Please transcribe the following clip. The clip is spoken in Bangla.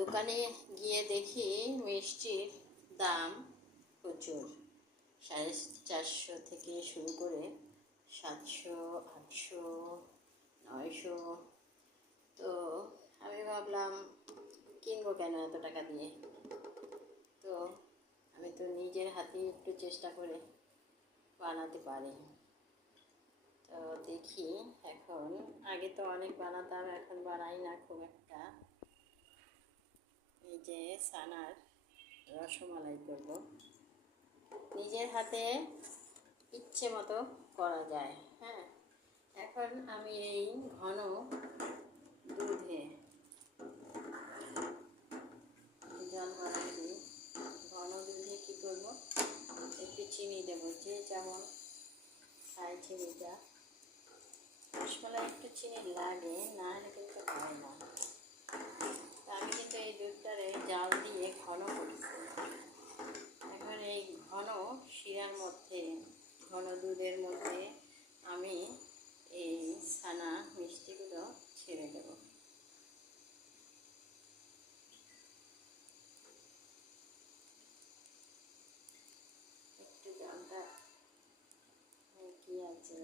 দোকানে গিয়ে দেখি মিষ্টির দাম প্রচুর। 450 থেকে শুরু করে 700, 800, 900। তো আমি ভাবলাম কিনবো কেন এত টাকা দিয়ে। তো আমি তো নিজের হাতে একটু চেষ্টা করে বানাতে পারি। তো দেখি এখন, আগে তো অনেক বানাতাম, এখন বানাই না খুব একটা। এই যে ছানার রসমালাই করব, নিজের হাতে ইচ্ছে মতো করা যায়। হ্যাঁ, এখন আমি এই ঘন দুধে জল বানাই দিই। ঘন দুধে কী করবো, একটু চিনি দেবো, যে যেমন খাই চিনিটা। রসমালাই একটু চিনি লাগে, না হলে কিন্তু হয় না। তা আমি কিন্তু এই দুধটারে জাল দিয়ে ঘন করছি। এখন এই ঘন শিরার মধ্যে, ঘন দুধের মধ্যে আমি এই ছানা মিষ্টিগুলো ছেড়ে দেব। একটু জলটা কি আছে